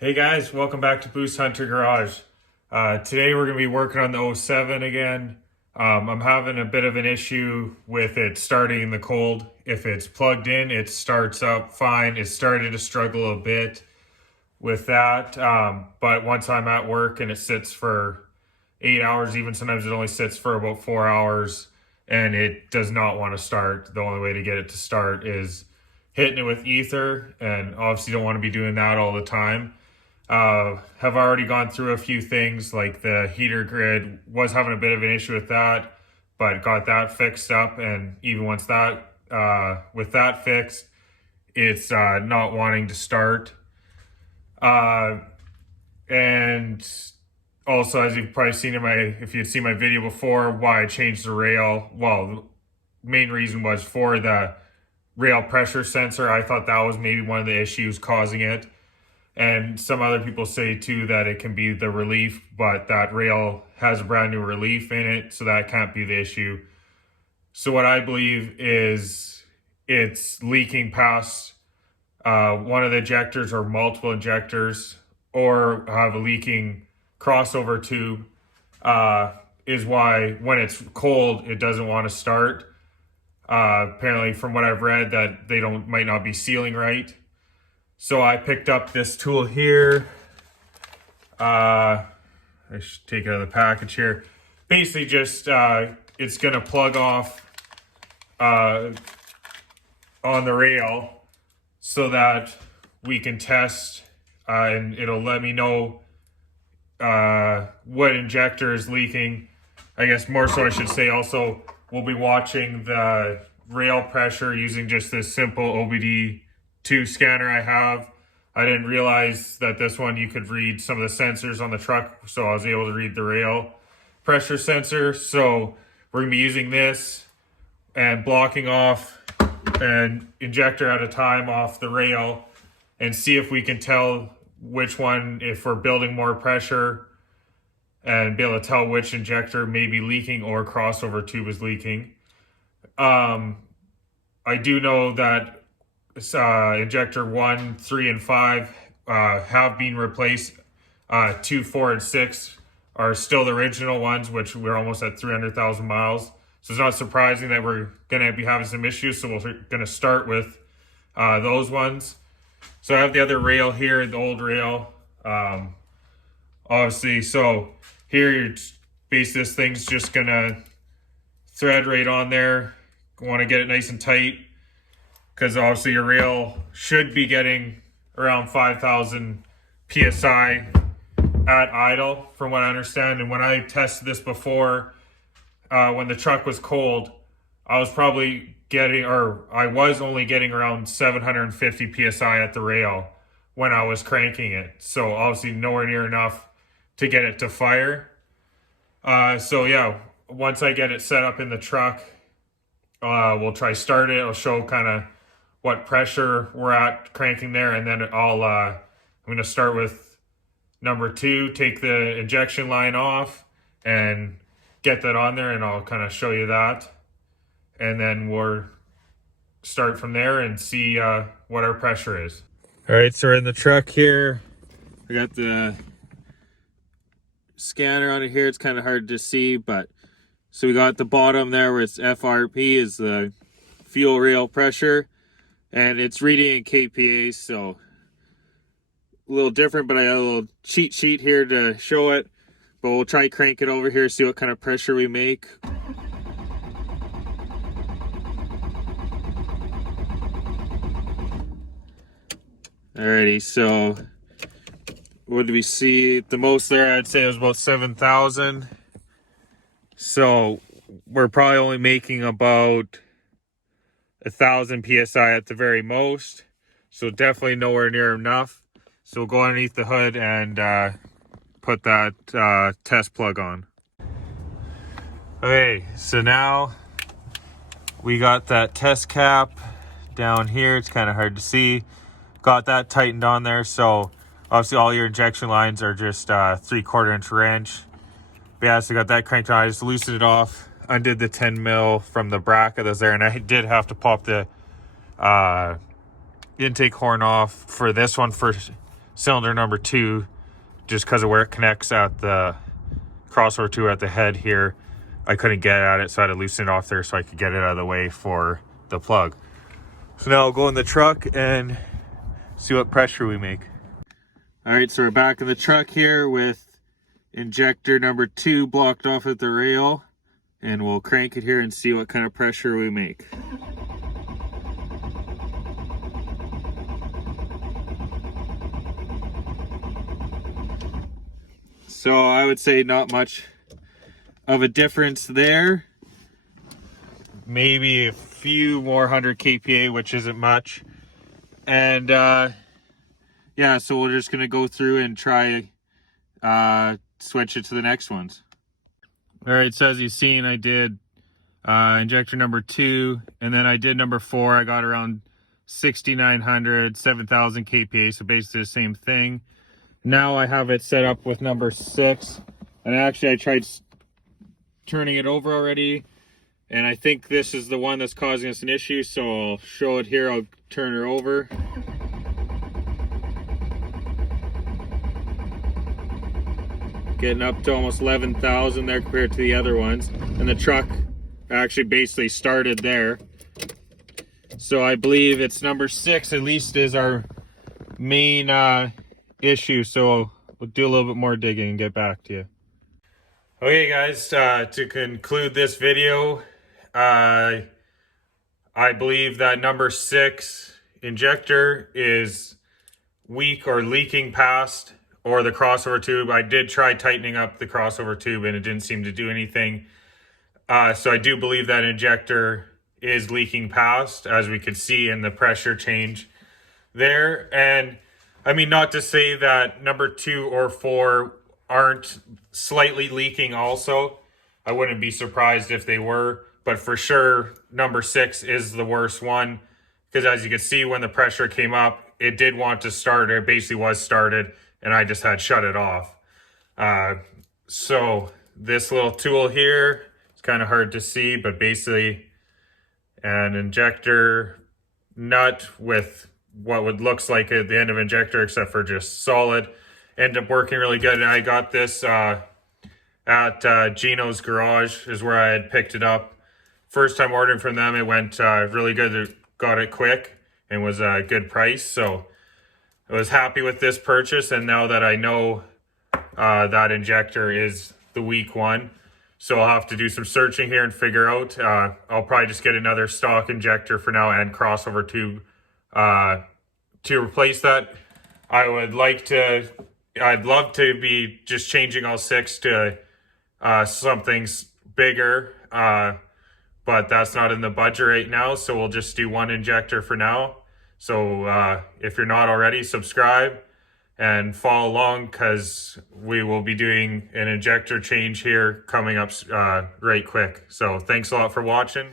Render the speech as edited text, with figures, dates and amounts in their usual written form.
Hey guys, welcome back to Boost Hunter Garage. Today we're going to be working on the '07 again. I'm having a bit of an issue with it starting in the cold. If it's plugged in, it starts up fine. It started to struggle a bit with that, but once I'm at work and it sits for 8 hours, even sometimes it only sits for about 4 hours, and it does not want to start. The only way to get it to start is hitting it with ether, and obviously don't want to be doing that all the time. Have already gone through a few things, like the heater grid was having a bit of an issue with that, but got that fixed up. And even once that, with that fixed, it's not wanting to start. And also, as you've probably seen if you'd seen my video before, why I changed the rail. Well, the main reason was for the rail pressure sensor. I thought that was maybe one of the issues causing it. And some other people say too that it can be the relief, but that rail has a brand new relief in it, so that can't be the issue. So what I believe is it's leaking past one of the injectors or multiple injectors, or have a leaking crossover tube, is why when it's cold it doesn't want to start. Apparently, from what I've read, that they might not be sealing right. So I picked up this tool here. I should take it out of the package here. Basically just, it's gonna plug off on the rail so that we can test, and it'll let me know what injector is leaking. I guess more so I should say also, we'll be watching the rail pressure using just this simple OBD2 scanner I have. I didn't realize that this one you could read some of the sensors on the truck, so I was able to read the rail pressure sensor. So we're gonna be using this and blocking off an injector at a time off the rail and see if we can tell which one, if we're building more pressure, and be able to tell which injector may be leaking or crossover tube is leaking. I do know that injector 1, 3, and 5 have been replaced. 2, 4, and 6 are still the original ones, which we're almost at 300,000 miles. So it's not surprising that we're going to be having some issues. So we're going to start with those ones. So I have the other rail here, the old rail, obviously. So here, basically this thing's just going to thread right on there. Want to get it nice and tight, because obviously your rail should be getting around 5,000 PSI at idle, from what I understand. And when I tested this before, when the truck was cold, I was only getting around 750 PSI at the rail when I was cranking it. So obviously nowhere near enough to get it to fire. So yeah, once I get it set up in the truck, we'll try start it. I'll show kind of what pressure we're at cranking there, and then I'm going to start with number 2, take the injection line off and get that on there, and I'll kind of show you that, and then we'll start from there and see what our pressure is. All right, so we're in the truck here. I got the scanner on it here. It's kind of hard to see, but so we got the bottom there where it's FRP is the fuel rail pressure, and it's reading in kPa, so a little different, but I got a little cheat sheet here to show it. But we'll try crank it over here, see what kind of pressure we make. Alrighty, so what do we see? The most there, I'd say, it was about 7,000. So we're probably only making about 1,000 PSI at the very most. So definitely nowhere near enough. So we'll go underneath the hood and put that test plug on. Okay, so now we got that test cap down here. It's kind of hard to see. Got that tightened on there. So obviously all your injection lines are just 3/4 inch wrench. But yeah, so got that cranked on. I just loosened it off, undid the 10 mil from the bracket that's there, and I did have to pop the intake horn off for this one for cylinder number 2, just because of where it connects at the crossover tube at the head here. I couldn't get at it, so I had to loosen it off there so I could get it out of the way for the plug. So now I'll go in the truck and see what pressure we make. All right, so we're back in the truck here with injector number 2 blocked off at the rail, and we'll crank it here and see what kind of pressure we make. So I would say not much of a difference there. Maybe a few more 100 kPa, which isn't much. And yeah, so we're just gonna go through and try switch it to the next ones. All right, so as you've seen, I did injector number 2, and then I did number 4. I got around 6,900, 7,000 kPa, so basically the same thing. Now I have it set up with number 6, and actually I tried turning it over already, and I think this is the one that's causing us an issue, so I'll show it here. I'll turn her over. Getting up to almost 11,000 there compared to the other ones, and the truck actually basically started there. So I believe it's number 6 at least is our main issue, so we'll do a little bit more digging and get back to you. Okay guys, to conclude this video, I believe that number 6 injector is weak or leaking past, or the crossover tube. I did try tightening up the crossover tube and it didn't seem to do anything. So I do believe that injector is leaking past, as we could see in the pressure change there. And I mean, not to say that number 2 or 4 aren't slightly leaking also. I wouldn't be surprised if they were, but for sure number 6 is the worst one, because as you can see, when the pressure came up, it did want to start. It basically was started, and I just had shut it off. So this little tool here, it's kind of hard to see, but basically an injector nut with what would looks like at the end of injector, except for just solid. Ended up working really good, and I got this at Geno's garage is where I had picked it up. First time ordering from them, it went really good. Got it quick and was a good price, so I was happy with this purchase. And now that I know that injector is the weak one, so I'll have to do some searching here and figure out. I'll probably just get another stock injector for now and crossover tube to replace that. I'd love to be just changing all 6 to something bigger, but that's not in the budget right now, so we'll just do 1 injector for now. So if you're not already, subscribe and follow along, because we will be doing an injector change here coming up right quick. So thanks a lot for watching.